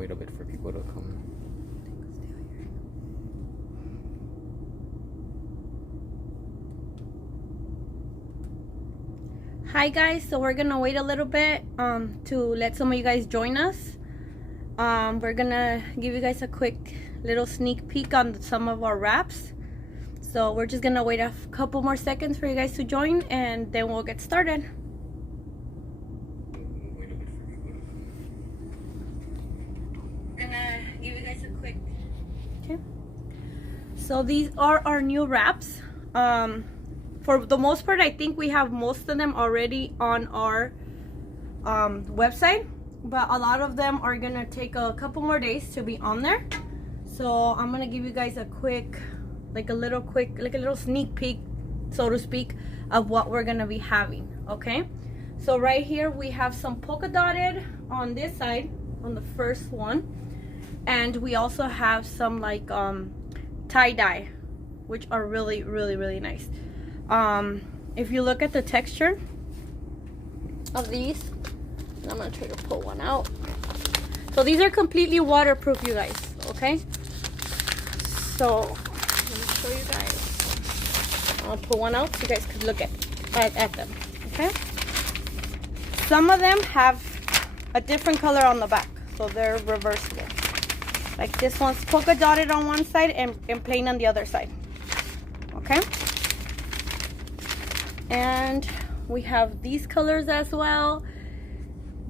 wait a bit for people to come. Hi guys, so we're gonna wait a little bit to let some of you guys join us. We're gonna give you guys a quick little sneak peek on some of our wraps. So we're just gonna wait a couple more seconds for you guys to join, and then we'll get started. Gonna give you guys a quick. Okay. So these are our new wraps. For the most part, I think we have most of them already on our website, but a lot of them are gonna take a couple more days to be on there. So I'm gonna give you guys a quick, like a little sneak peek, so to speak, of what we're gonna be having. Okay, so right here we have some polka dotted on this side, on the first one, and we also have some like tie-dye, which are really nice. If you look at the texture of these, I'm gonna try to pull one out. So these are completely waterproof, you guys. Okay, so let me show you guys. I'll pull one out so you guys could look at them. Okay, some of them have a different color on the back, so they're reversible. Like this one's polka dotted on one side and plain on the other side. Okay, and we have these colors as well.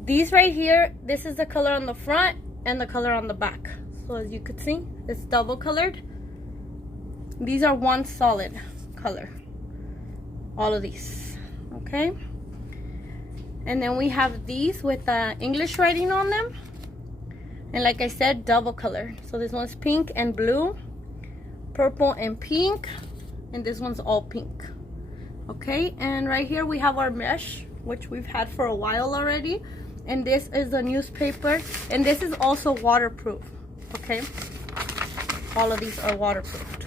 These right here, this is the color on the front and the color on the back. So as you could see, it's double colored. These are one solid color, all of these. Okay, and then we have these with English writing on them, and like I said, double color. So this one's pink and blue, purple and pink, and this one's all pink. Okay, and right here we have our mesh, which we've had for a while already, and this is the newspaper, and this is also waterproof. Okay, all of these are waterproofed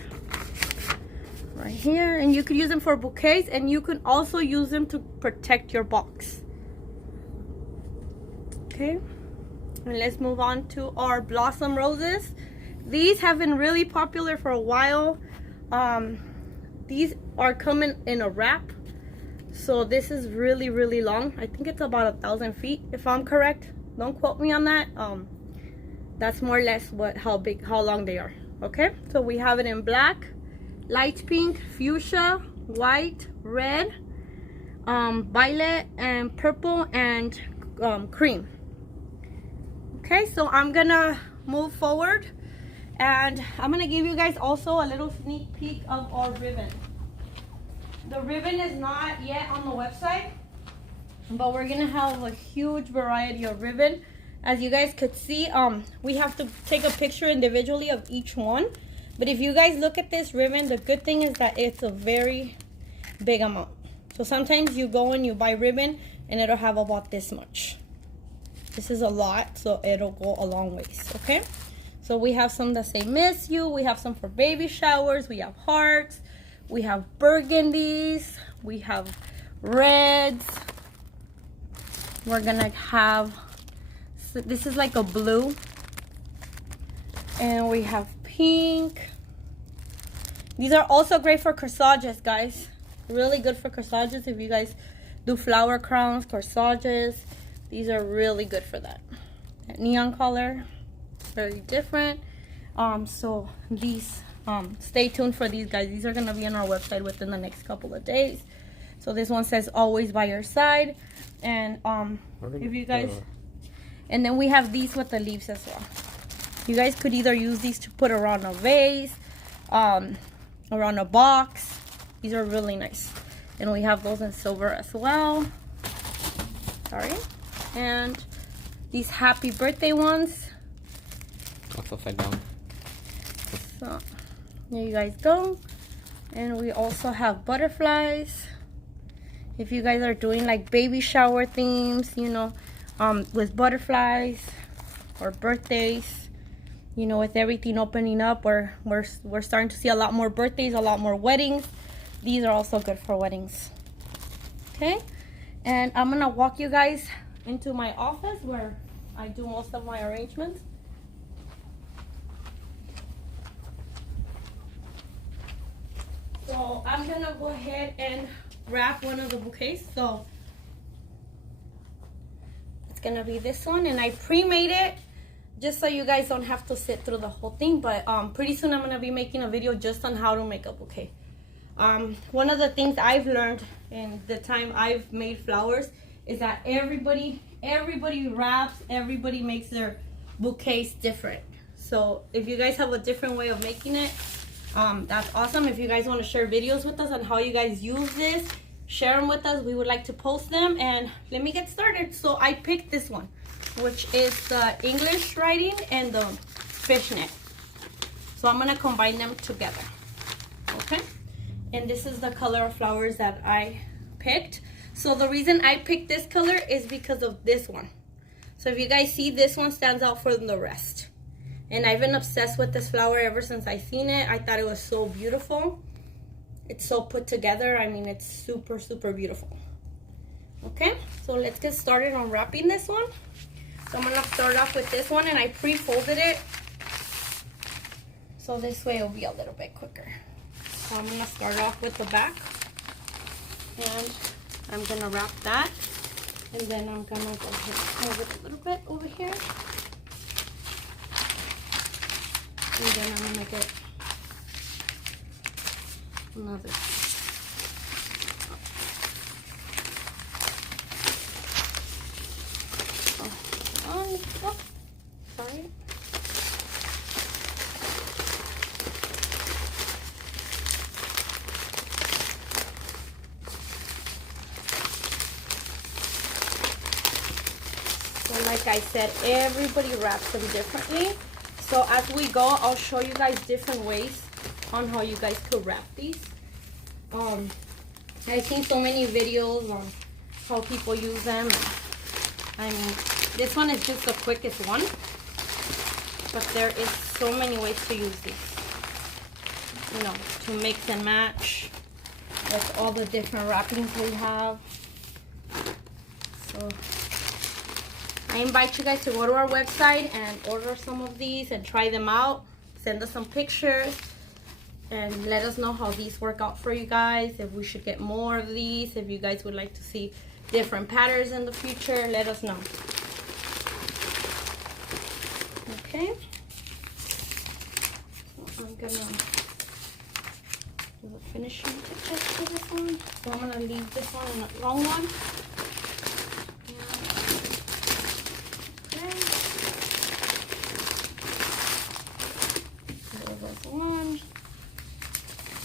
right here, and you could use them for bouquets, and you can also use them to protect your box. Okay, and let's move on to our blossom roses. These have been really popular for a while. These are coming in a wrap, so this is really long. I think it's about 1,000 feet, if I'm correct. Don't quote me on that. That's more or less how long they are. Okay, so we have it in black, light pink, fuchsia, white, red, violet, and purple, and cream. Okay, so I'm gonna move forward, and I'm gonna give you guys also a little sneak peek of our ribbon. The ribbon is not yet on the website, but we're gonna have a huge variety of ribbon. As you guys could see, we have to take a picture individually of each one, but if you guys look at this ribbon, the good thing is that it's a very big amount. So sometimes you go and you buy ribbon and it'll have about this much. This is a lot, so it'll go a long ways. Okay, so we have some that say miss you, we have some for baby showers, we have hearts, we have burgundies, we have reds. We're gonna have, so this is like a blue, and we have pink. These are also great for corsages, guys. Really good for corsages. If you guys do flower crowns, corsages, these are really good for that. That neon color, very different. So these, stay tuned for these, guys. These are gonna be on our website within the next couple of days. So this one says always by your side, and if you guys, and then we have these with the leaves as well. You guys could either use these to put around a vase, around a box. These are really nice, and we have those in silver as well. Sorry. And these happy birthday ones. That's upside down. So there you guys go. And we also have butterflies. If you guys are doing like baby shower themes, you know, with butterflies or birthdays, you know, with everything opening up, we're starting to see a lot more birthdays, a lot more weddings. These are also good for weddings. Okay, and I'm gonna walk you guys into my office where I do most of my arrangements. So I'm gonna go ahead and wrap one of the bouquets. So it's gonna be this one, and I pre-made it just so you guys don't have to sit through the whole thing. But pretty soon I'm gonna be making a video just on how to make a bouquet. One of the things I've learned in the time I've made flowers is that everybody wraps, everybody makes their bouquets different. So if you guys have a different way of making it, that's awesome. If you guys want to share videos with us on how you guys use this, share them with us. We would like to post them. And let me get started. So I picked this one, which is the English writing and the fishnet. So I'm gonna combine them together. Okay, and this is the color of flowers that I picked. So the reason I picked this color is because of this one. So if you guys see, this one stands out from the rest. And I've been obsessed with this flower ever since I seen it. I thought it was so beautiful. It's so put together. I mean, it's super, super beautiful. Okay, so let's get started on wrapping this one. So I'm gonna start off with this one, and I pre-folded it. So this way it'll be a little bit quicker. So I'm gonna start off with the back. And I'm gonna wrap that. And then I'm gonna go ahead and move it a little bit over here. And then I'm gonna get another. Oh, sorry. So like I said, everybody wraps them differently. So as we go, I'll show you guys different ways on how you guys could wrap these. I've seen so many videos on how people use them. I mean, this one is just the quickest one, but there is so many ways to use these. You know, to mix and match with all the different wrappings we have. So I invite you guys to go to our website and order some of these and try them out. Send us some pictures and let us know how these work out for you guys. If we should get more of these, if you guys would like to see different patterns in the future, let us know. Okay. So I'm gonna do the finishing touches for this one. So I'm gonna leave this one in a long one.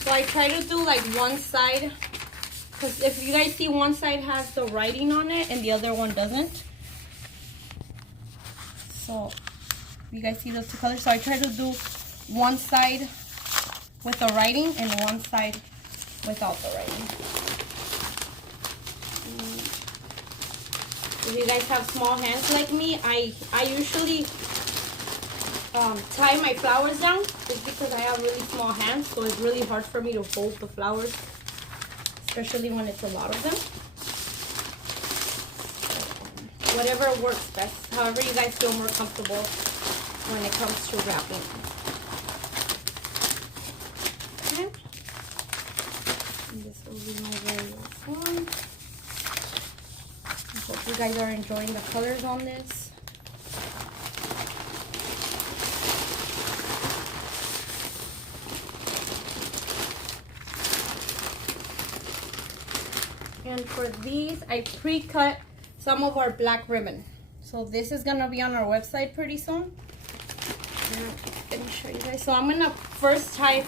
So I try to do like one side, because if you guys see, one side has the writing on it and the other one doesn't. So you guys see those two colors? So I try to do one side with the writing and one side without the writing. If you guys have small hands like me, I usually tie my flowers down just because I have really small hands, so it's really hard for me to hold the flowers, especially when it's a lot of them. So, whatever works best, however you guys feel more comfortable when it comes to wrapping. Okay. And this will be my very last one. I hope you guys are enjoying the colors on this. And for these, I pre-cut some of our black ribbon. So this is gonna be on our website pretty soon. And let me show you guys. So I'm gonna first tie,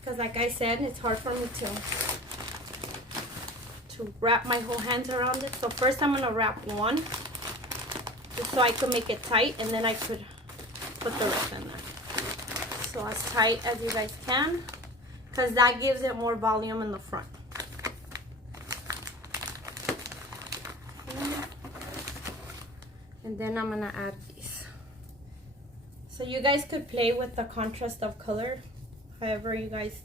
because like I said, it's hard for me to wrap my whole hands around it. So first I'm gonna wrap one, just so I could make it tight, and then I could put the rest in there. So as tight as you guys can, because that gives it more volume in the front. And then I'm gonna add these. So you guys could play with the contrast of color, however you guys,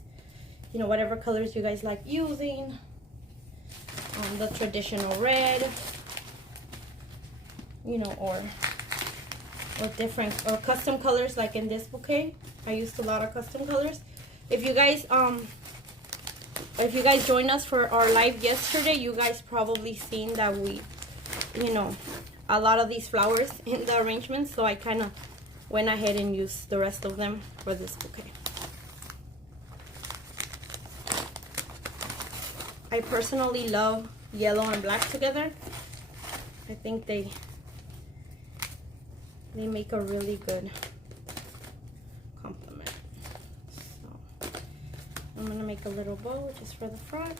you know, whatever colors you guys like using. The traditional red, you know, or different or custom colors like in this bouquet. I used a lot of custom colors. If you guys if you guys joined us for our live yesterday, you guys probably seen that we, you know, a lot of these flowers in the arrangement, so I kind of went ahead and used the rest of them for this bouquet. I personally love yellow and black together. I think they make a really good complement. So I'm gonna make a little bow just for the front,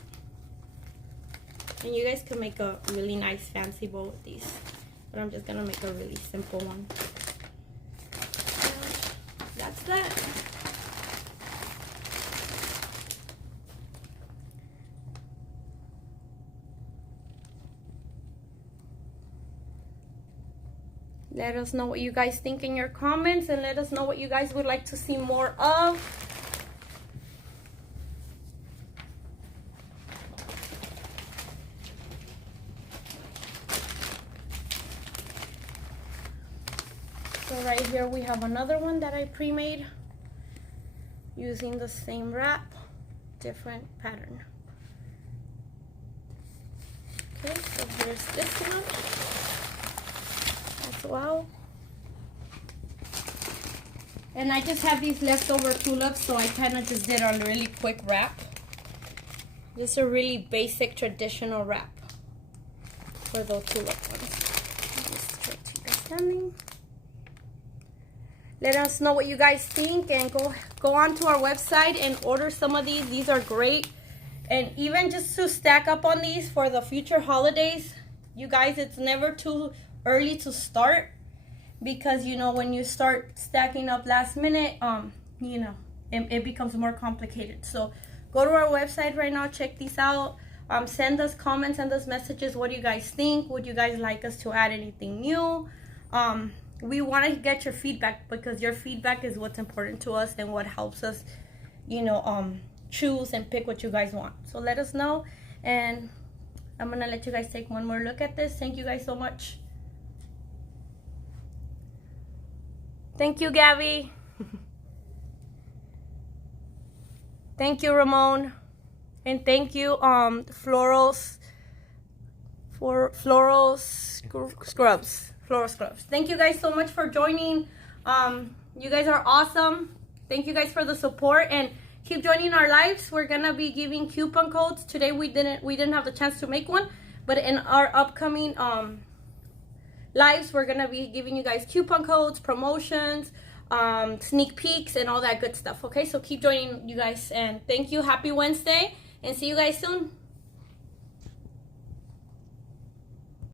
and you guys can make a really nice fancy bow with these, but I'm just gonna make a really simple one. So that's that. Let us know what you guys think in your comments, and let us know what you guys would like to see more of. So right here we have another one that I pre-made using the same wrap, different pattern. Okay, so here's this one. Wow. And I just have these leftover tulips, so I kind of just did a really quick wrap. Just a really basic traditional wrap for those tulip ones. Just try to get standing. Let us know what you guys think, and go on to our website and order some of these. These are great, and even just to stack up on these for the future holidays, you guys, it's never too early to start, because you know, when you start stacking up last minute, you know, it becomes more complicated. So go to our website right now, check these out, send us comments, send us messages. What do you guys think? Would you guys like us to add anything new? We want to get your feedback, because your feedback is what's important to us and what helps us, you know, choose and pick what you guys want. So let us know, and I'm gonna let you guys take one more look at this. Thank you guys so much. Thank you, Gabby. Thank you, Ramon. And thank you, Floral Scrubs. Thank you guys so much for joining. You guys are awesome. Thank you guys for the support, and keep joining our lives. We're gonna be giving coupon codes. Today we didn't have the chance to make one, but in our upcoming lives, we're gonna be giving you guys coupon codes, promotions, sneak peeks, and all that good stuff. Okay, so keep joining, you guys, and thank you. Happy Wednesday, and see you guys soon.